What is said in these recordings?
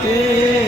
तेरे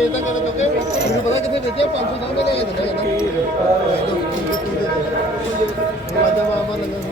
ਵੇਚਦਾ ਕਰ ਕਿਉਂਕਿ ਮੈਨੂੰ ਪਤਾ ਕਿੱਥੇ ਵੇਚਿਆ 500 ਦਾ ਮੈਂ ਲੈ ਕੇ ਦਿੰਦਾ ਕਹਿੰਦਾ ਰਾਜਾ ਬਾਬਾ ਲੰਗਰ ਸੁਣਦੇ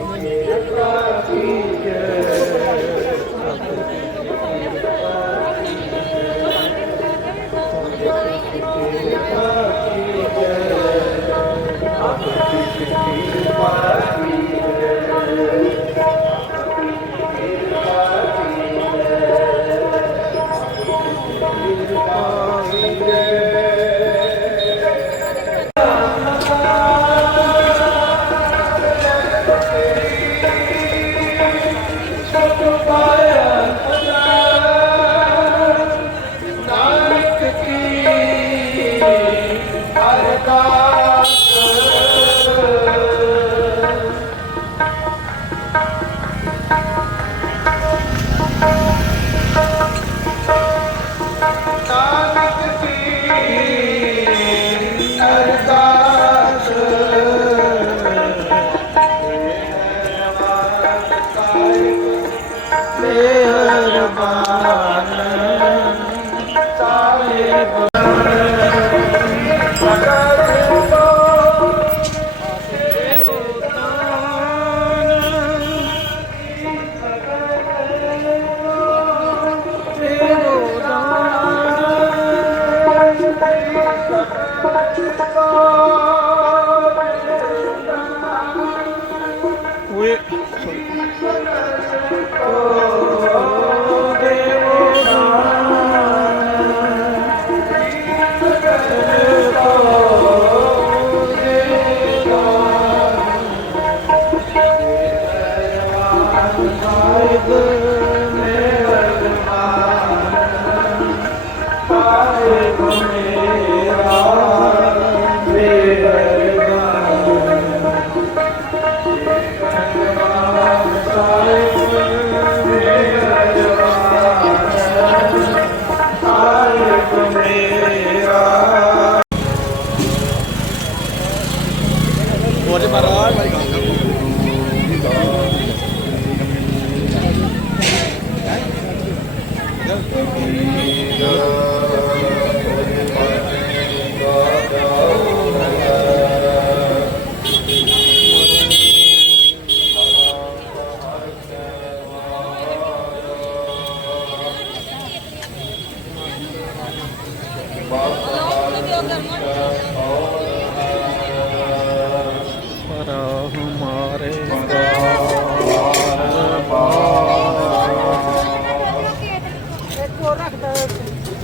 ਪਰ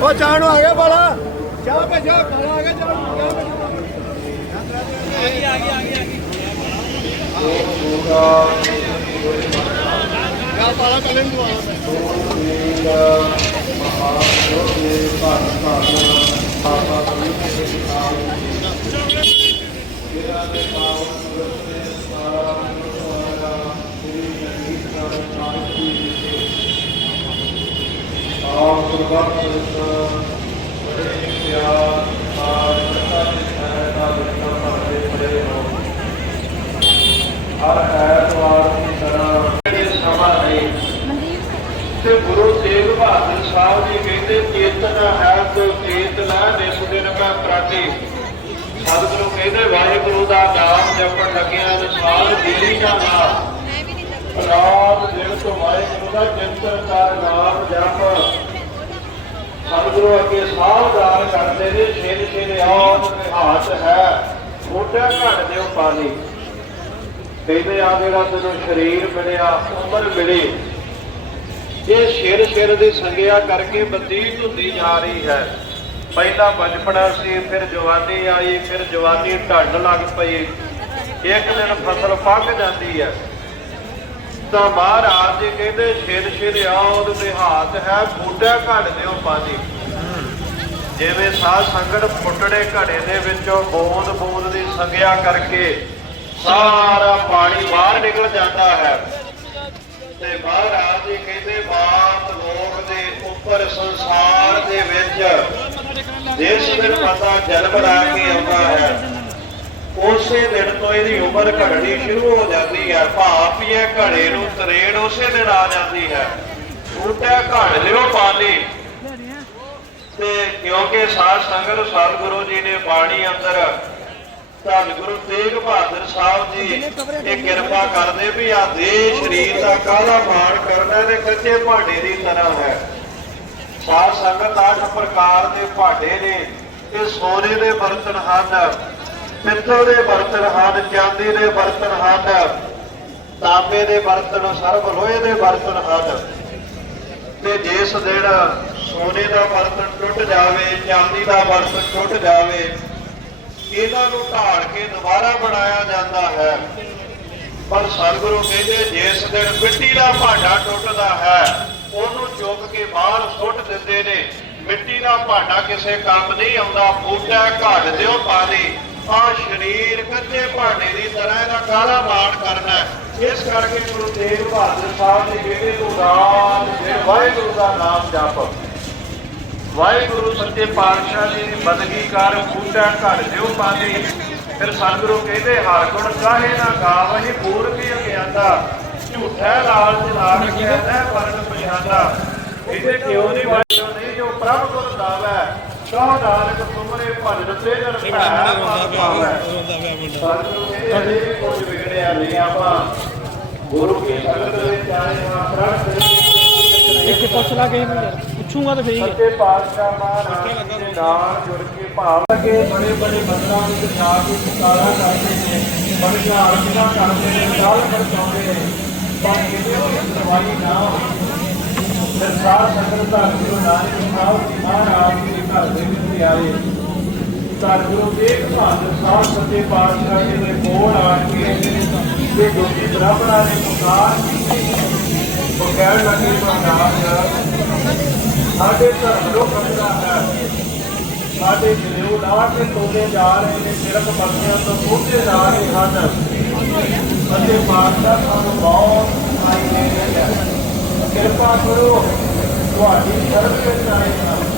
ਉਹ ਚਾਹ ਨੂੰ ਆ ਗਿਆ ਬਾਲਾ ਚਾਹ ਪੇ ਬਾਲਾ ਆ ਗਿਆ ਚਾਹ ਨੂੰ ਚਾਹ ਪੇ ਆ ਬਾਲਾ ਕੱਲੇ ਨੂੰ ਆਇਆ ਆਪ ਗੁਰਬਖਸ਼ ਬੜੇ ਪਿਆਰ ਆਪ ਕਥਾ ਦੇ ਦਾ ਬਿਰਤਾ ਭਰਦੇ ਪੜੇ ਹੋ ਹਰ ਐਤਵਾਰ ਦੀ ਤਰ੍ਹਾਂ ਇਹ ਸਮਾਂ ਨਹੀਂ ਤੇ ਗੁਰੂ ਤੇਗ ਬਹਾਦਰ ਸਾਹਿਬ ਜੀ ਕਹਿੰਦੇ, ਚੇਤਨ ਹੈ ਤੋ ਚੇਤ ਲੈ ਨਿਸ ਦਿਨ ਪ੍ਰਾਤੀ ਸਤਿਗੁਰੂ ਕਹਿੰਦੇ, ਵਾਹਿਗੁਰੂ ਦਾ ਨਾਮ ਜਪਣ ਲੱਗਿਆ ਅਨੁਸਾਰ ਦੇਰੀ ਦਾ ਨਾਮ ਰਾਤ ਦਿਨ ਤੋਂ ਵਾਹਿਗੁਰੂ ਦਾ ਚਿੰਤਨ ਕਰ ਨਾਮ ਜਪ। ਸਤਿਗੁਰੂ ਅੱਗੇ ਸਾਵਧਾਨ ਕਰਦੇ ਨੇ ਛੇਦ ਛੇਦ ਆਉ ਹੱਥ ਹੈ। ਮੋਟਾ ਘੜ ਦਿਓ ਪਾਣੀ। ਕਹਿੰਦੇ ਆ ਜਿਹੜਾ ਤੈਨੂੰ ਸਰੀਰ ਮਿਲਿਆ, ਉਮਰ ਮਿਲੀ। ਇਹ ਸ਼ੇਰ ਸ਼ੇਰ ਦੀ ਸੰਗਿਆ ਕਰਕੇ ਬਤੀਤ ਹੁੰਦੀ ਜਾ ਰਹੀ ਹੈ। ਪਹਿਲਾਂ ਬਚਪਨਾ ਸੀ, ਫਿਰ ਜਵਾਨੀ ਆਈ, ਫਿਰ ਜਵਾਨੀ ਢੰਡ ਲੱਗ ਪਈ। ਇੱਕ ਦਿਨ ਫਸਲ ਪੱਕ ਜਾਂਦੀ ਹੈ। ਤਾਂ ਮਹਾਰਾਜ ਜੀ ਕਹਿੰਦੇ ਛਿਨ ਛਿਨ ਆਉਦ ਨਿਹਾਤ ਹੈ ਬੂਟਾ ਘੜ ਦਿਓ ਪਾਣੀ। ਜਿਵੇਂ ਸਾਧ ਸੰਗਤ ਫੁੱਟੜੇ ਘੜੇ ਦੇ ਵਿੱਚੋਂ ਬੂੰਦ ਬੂੰਦ ਦੀ ਸੰਗਿਆ ਕਰਕੇ ਸਾਰਾ ਪਾਣੀ ਬਾਹਰ ਨਿਕਲ ਜਾਂਦਾ ਹੈ। ਤੇ ਮਹਾਰਾਜ ਜੀ ਕਹਿੰਦੇ ਬਾਤ ਲੋਕ ਦੇ ਉੱਪਰ ਸੰਸਾਰ ਦੇ ਵਿੱਚ ਦੇਸ਼ ਦਿਨ ਪਤਾ ਜਨਮ ਲਾ ਕੇ ਆਉਂਦਾ ਹੈ ਉਸੇ ਦਿਨ ਤੋਂ ਇਹਦੀ ਉਮਰ ਘਟਣੀ ਸ਼ੁਰੂ ਹੋ ਜਾਂਦੀ ਹੈ। ਭਾਪ ਇਹ ਘੜੇ ਨੂੰ ਤਰੇੜ ਉਸੇ ਦਿਨ ਆ ਜਾਂਦੀ ਹੈ। ਟੂਟਿਆ ਘੜ ਲਿਓ ਪਾਣੀ। ਤੇ ਕਿਉਂਕਿ ਸਾਧ ਸੰਗਤ ਸਤਿਗੁਰੂ ਜੀ ਨੇ ਬਾਣੀ ਅੰਦਰ ਧੰਨ ਗੁਰੂ ਤੇਗ ਬਹਾਦਰ ਸਾਹਿਬ ਜੀ ਇਹ ਕਿਰਪਾ ਕਰਦੇ ਵੀ ਆ ਦੇ ਸਰੀਰ ਦਾ ਕਾਹਦਾ ਮਾਣ ਕਰਨਾ ਤੇ ਕੱਚੇ ਭਾਂਡੇ ਦੀ ਤਰ੍ਹਾਂ ਹੈ। ਸਾਧ ਸੰਗਤ ਅੱਠ ਪ੍ਰਕਾਰ ਦੇ ਭਾਂਡੇ ਨੇ, ਇਹ ਸੋਨੇ ਦੇ ਬਰਤਨ ਹਨ। ਪਿੱਤਲ ਦੇ ਬਰਤਨ ਹਨ ਚਾਂਦੀ ਦੇ ਬਰਤਨ ਹਨ ਤਾਂਬੇ ਦੇ ਬਰਤਨ ਸਰਬ ਲੋਹੇ ਦੇ ਬਰਤਨ ਹਨ ਤੇ ਜਿਸ ਦਿਨ ਸੋਨੇ ਦਾ ਬਰਤਨ ਟੁੱਟ ਜਾਵੇ, ਚਾਂਦੀ ਦਾ ਬਰਤਨ ਟੁੱਟ ਜਾਵੇ, ਇਹਨਾਂ ਨੂੰ ਢਾਲ ਕੇ ਦੁਬਾਰਾ ਬਣਾਇਆ ਜਾਂਦਾ ਹੈ। ਪਰ ਸਤਿਗੁਰੂ ਕਹਿੰਦੇ, ਜਿਸ ਦਿਨ ਮਿੱਟੀ ਦਾ ਭਾਂਡਾ ਟੁੱਟਦਾ ਹੈ, ਉਹਨੂੰ ਚੁੱਕ ਕੇ ਬਾਹਰ ਸੁੱਟ ਦਿੰਦੇ ਨੇ। ਮਿੱਟੀ ਦਾ ਭਾਂਡਾ ਕਿਸੇ ਕੰਮ ਨਹੀਂ ਆਉਂਦਾ, ਬੂਟਾ ਘੜ ਦਿਓ ਪਾਣੀ। ਆ ਸਰੀਰ ਕੱਚੇ ਭਾਂਡੇ ਦੀ ਤਰ੍ਹਾਂ ਇਹਦਾ ਕਾਲਾ ਮਾਣ ਕਰਨਾ। ਇਸ ਕਰਕੇ ਗੁਰੂ ਤੇਗ ਬਹਾਦਰ ਸਾਹਿਬ ਨੇ ਕਹਿੰਦੇ ਤੂੰ ਰਾਤ ਦਿਨ ਵਾਹਿਗੁਰੂ ਦਾ ਨਾਮ ਜਪ। ਵਾਹਿਗੁਰੂ ਸੱਚੇ ਪਾਤਸ਼ਾਹ ਜੀ ਦੀ ਬੰਦਗੀ ਕਰ ਬੂਟਾ ਘੜ ਦਿਓ ਪਾਣੀ ਫਿਰ ਸਤਿਗੁਰੂ ਕਹਿੰਦੇ ਹਰ ਗੁਣ ਕਾਹੇ ਨਾ ਗਾਵਹਿ ਪੂਰ ਕੀ ਅਗਿਆਤਾ ਝੂਠਾ ਲਾਲਚ ਲਾਗ ਕਹਿੰਦਾ ਪਰਨ ਪਛਾਦਾ ਇਹਦੇ ਕਿਉਂ ਨਹੀਂ ਵਾਜੋ ਨਹੀਂ ਜੋ ਪ੍ਰਭ ਗੁਰ ਦਾਵੈ ਕਹ ਨਾਨਕ ਤੁਮਰੇ ਭਜਨ ਤੇ ਜਨ ਭੈ ਪਾਵੈ ਸਤਿਗੁਰੂ ਕਹਿੰਦੇ ਇਹ ਕੁਝ ਵਿਗੜਿਆ ਨਹੀਂ ਆਪਾਂ। ਗੁਰੂ ਕੀ ਸੰਗਤ ਵਿੱਚ ਆਏ ਹਾਂ ਪ੍ਰਭ ਇੱਥੇ ਪੁੱਛ ਲਾ ਕੇ ਪੁੱਛੂਗਾ ਤਾਂ ਫੇਰ ਹੀ। ਸੱਚੇ ਪਾਤਸ਼ਾਹ ਮਹਾਰਾਜ ਦੇ ਨਾਲ ਜੁੜ ਕੇ ਭਾਵ ਕੇ ਬੜੇ ਬੜੇ ਮੰਦਰਾਂ ਵਿੱਚ ਜਾ ਕੇ ਪੁਕਾਰਾ ਕਰਦੇ ਨੇ ਬੜੀਆਂ ਅਰਜ਼ੀਆਂ ਕਰਦੇ ਨੇ ਗੱਲ ਵਰਤਾਉਂਦੇ ਨੇ। ਪਰ ਕਿਤੇ ਵੀ ਦਵਾਈ ਨਾ ਫਿਰ ਸਾਧ ਸੰਗਤ ਦਾ ਗੁਰੂ ਨਾਨਕ ਸਾਹਿਬ ਜੀ ਮਹਾਰਾਜ ਦੇ ਘਰ ਦੇ ਵਿੱਚ ਆਏ। ਤਾਂ ਗੁਰੂ ਤੇਗ ਸੱਚੇ ਪਾਤਸ਼ਾਹ ਜੀ ਦੇ ਕੋਲ ਆ ਕੇ ਇਹ ਦੋਜੀ ਬ੍ਰਾਹਮਣਾਂ ਨੇ ਪੁਕਾਰ ਉਹ ਕਹਿਣ ਲੱਗੇ, ਮਹਾਰਾਜ, ਸਾਡੇ ਧਰਮ ਨੂੰ ਖਤਰਾ ਹੈ। ਸਾਡੇ ਜਿਉ ਲਾ ਕੇ ਤੋਲੇ ਜਾ ਰਹੇ ਨੇ, ਸਿਰਫ ਮਰਦਿਆਂ ਤੋਂ ਛੋਟੇ ਜਾ ਰਹੇ ਹਨ। ਅਤੇ ਪਾਤਸ਼ਾਹ ਸਾਨੂੰ ਬਹੁਤ ਆਈ ਦੇ ਰਹੇ ਕਿਰਪਾ ਕਰੋ, ਤੁਹਾਡੀ ਸ਼ਰਨ ਵਿੱਚ ਆਏ ਹਾਂ